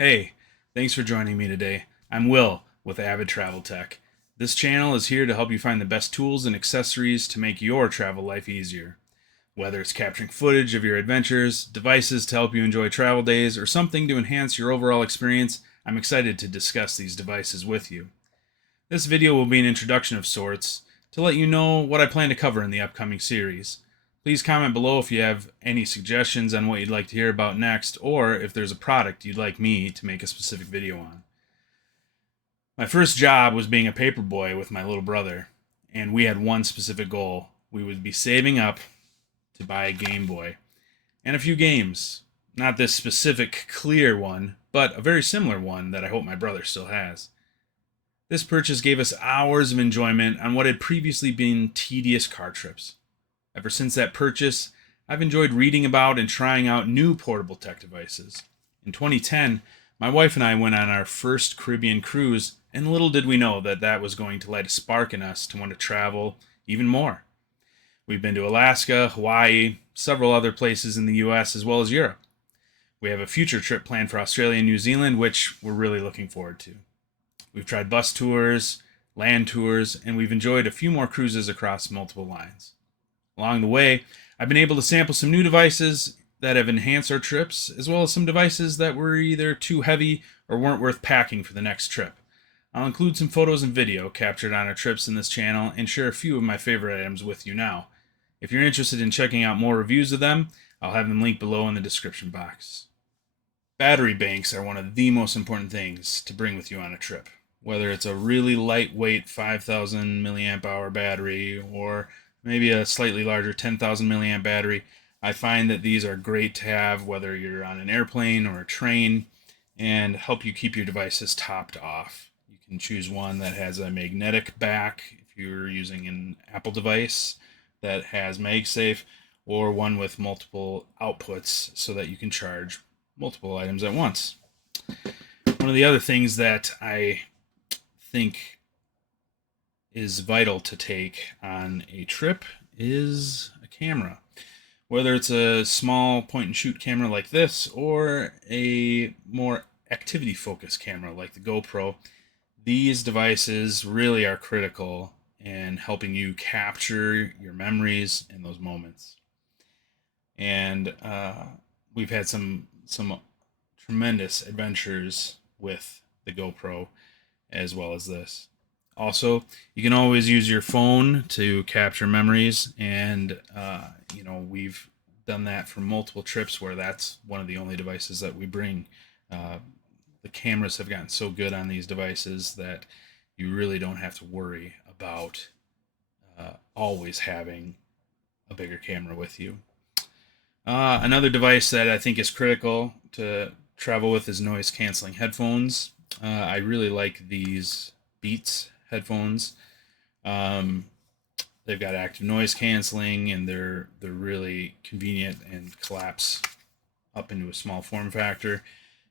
Hey, thanks for joining me today. I'm Will with Avid Travel Tech. This channel is here to help you find the best tools and accessories to make your travel life easier. Whether it's capturing footage of your adventures, devices to help you enjoy travel days, or something to enhance your overall experience, I'm excited to discuss these devices with you. This video will be an introduction of sorts to let you know what I plan to cover in the upcoming series. Please comment below if you have any suggestions on what you'd like to hear about next, or if there's a product you'd like me to make a specific video on. My first job was being a paperboy with my little brother, and we had one specific goal. We would be saving up to buy a Game Boy and a few games. Not this specific clear one, but a very similar one that I hope my brother still has. This purchase gave us hours of enjoyment on what had previously been tedious car trips. Ever since that purchase, I've enjoyed reading about and trying out new portable tech devices. In 2010, my wife and I went on our first Caribbean cruise, and little did we know that that was going to light a spark in us to want to travel even more. We've been to Alaska, Hawaii, several other places in the US, as well as Europe. We have a future trip planned for Australia and New Zealand, which we're really looking forward to. We've tried bus tours, land tours, and we've enjoyed a few more cruises across multiple lines. Along the way, I've been able to sample some new devices that have enhanced our trips, as well as some devices that were either too heavy or weren't worth packing for the next trip. I'll include some photos and video captured on our trips in this channel and share a few of my favorite items with you now. If you're interested in checking out more reviews of them, I'll have them linked below in the description box. Battery banks are one of the most important things to bring with you on a trip. Whether it's a really lightweight 5,000 milliamp hour battery or maybe a slightly larger 10,000 milliamp battery, I find that these are great to have whether you're on an airplane or a train and help you keep your devices topped off. You can choose one that has a magnetic back if you're using an Apple device that has MagSafe, or one with multiple outputs so that you can charge multiple items at once. One of the other things that I think is vital to take on a trip is a camera. Whether it's a small point and shoot camera like this or a more activity focused camera like the GoPro, these devices really are critical in helping you capture your memories in those moments. And we've had some tremendous adventures with the GoPro as well as this. Also, you can always use your phone to capture memories, and we've done that for multiple trips where that's one of the only devices that we bring. The cameras have gotten so good on these devices that you really don't have to worry about always having a bigger camera with you. Another device that I think is critical to travel with is noise canceling headphones. I really like these Beats headphones. They've got active noise canceling, and they're really convenient and collapse up into a small form factor.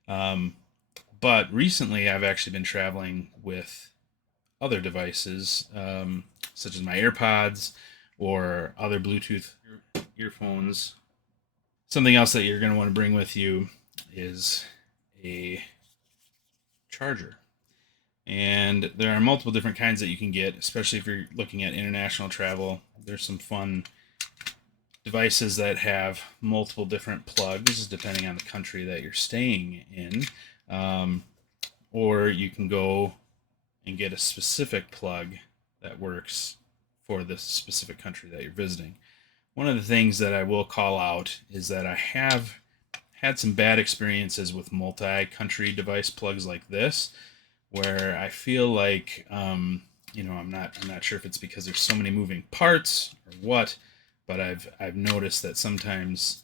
But recently, I've actually been traveling with other devices, such as my AirPods or other Bluetooth earphones. Something else that you're going to want to bring with you is a charger. And there are multiple different kinds that you can get, especially if you're looking at international travel. There's some fun devices that have multiple different plugs depending on the country that you're staying in. Or you can go and get a specific plug that works for the specific country that you're visiting. One of the things that I will call out is that I have had some bad experiences with multi-country device plugs like this, where I feel like I'm not sure if it's because there's so many moving parts or what, but I've noticed that sometimes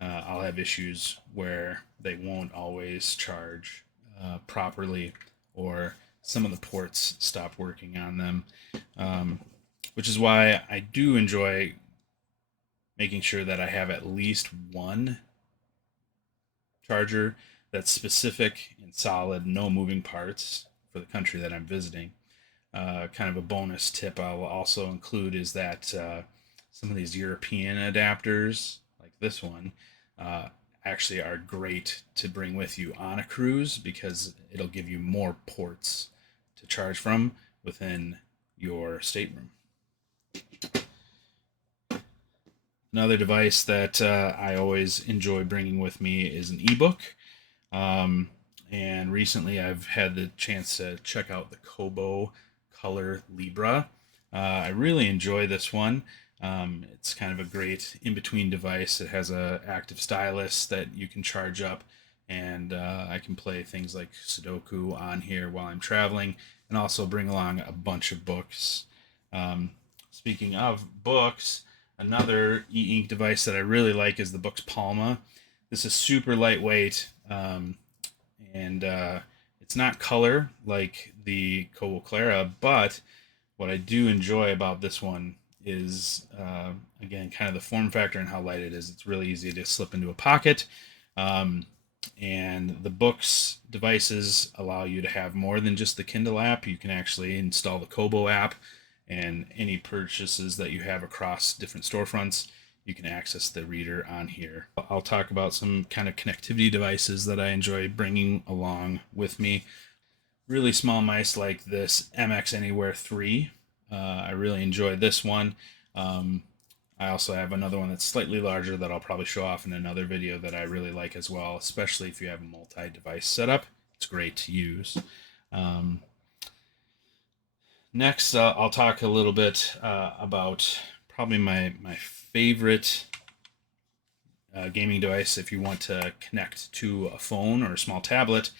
I'll have issues where they won't always charge properly, or some of the ports stop working on them, which is why I do enjoy making sure that I have at least one charger that's specific and solid, no moving parts for the country that I'm visiting. Kind of a bonus tip I'll also include is that some of these European adapters, like this one, actually are great to bring with you on a cruise because it'll give you more ports to charge from within your stateroom. Another device that I always enjoy bringing with me is an ebook. And recently I've had the chance to check out the Kobo Color Libra. I really enjoy this one. It's kind of a great in-between device. It has a active stylus that you can charge up, and I can play things like Sudoku on here while I'm traveling, and also bring along a bunch of books. Speaking of books, another e-ink device that I really like is the Boox Palma. This is super lightweight, and it's not color like the Kobo Clara, but what I do enjoy about this one is, again, kind of the form factor and how light it is. It's really easy to slip into a pocket. And the Boox devices allow you to have more than just the Kindle app. You can actually install the Kobo app, and any purchases that you have across different storefronts, you can access the reader on here. I'll talk about some kind of connectivity devices that I enjoy bringing along with me. Really small mice like this MX Anywhere 3. I really enjoy this one. I also have another one that's slightly larger that I'll probably show off in another video that I really like as well, especially if you have a multi-device setup. It's great to use. Next, I'll talk a little bit about probably my favorite gaming device if you want to connect to a phone or a small tablet,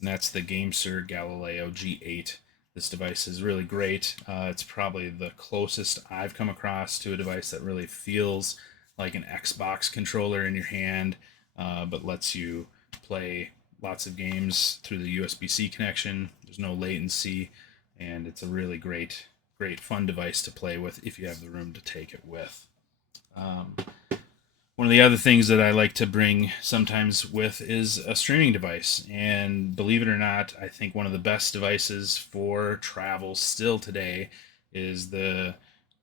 and that's the GameSir Galileo G8. This device is really great. It's probably the closest I've come across to a device that really feels like an Xbox controller in your hand, but lets you play lots of games through the USB-C connection. There's no latency, and it's a really great fun device to play with if you have the room to take it with. One of the other things that I like to bring sometimes with is a streaming device, and believe it or not, I think one of the best devices for travel still today is the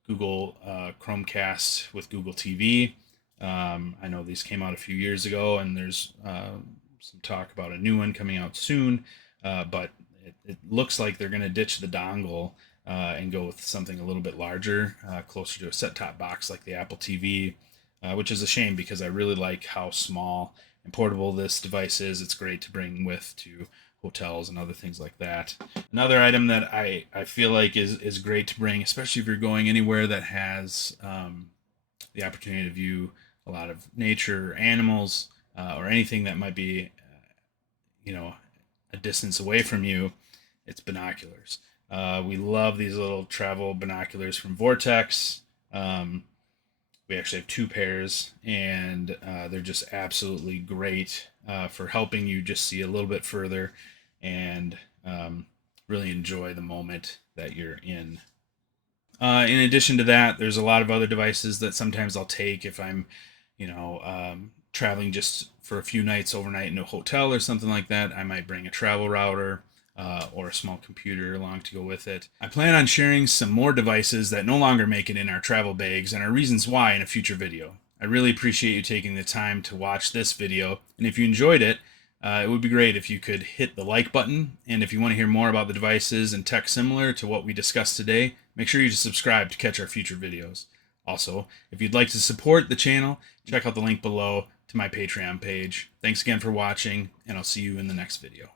Google Chromecast with Google TV. I know these came out a few years ago, and there's some talk about a new one coming out soon, but it looks like they're going to ditch the dongle and go with something a little bit larger, closer to a set-top box like the Apple TV, which is a shame because I really like how small and portable this device is. It's great to bring with to hotels and other things like that. Another item that I feel like is great to bring, especially if you're going anywhere that has the opportunity to view a lot of nature or animals, or anything that might be, a distance away from you, it's binoculars. We love these little travel binoculars from Vortex. We actually have 2 pairs, and they're just absolutely great for helping you just see a little bit further and really enjoy the moment that you're in. In addition to that, there's a lot of other devices that sometimes I'll take if I'm, traveling just for a few nights overnight in a hotel or something like that. I might bring a travel router or a small computer along to go with it. I plan on sharing some more devices that no longer make it in our travel bags and our reasons why in a future video. I really appreciate you taking the time to watch this video, and if you enjoyed it, it would be great if you could hit the like button, and if you want to hear more about the devices and tech similar to what we discussed today, make sure you subscribe to catch our future videos. Also, if you'd like to support the channel, check out the link below to my Patreon page. Thanks again for watching, and I'll see you in the next video.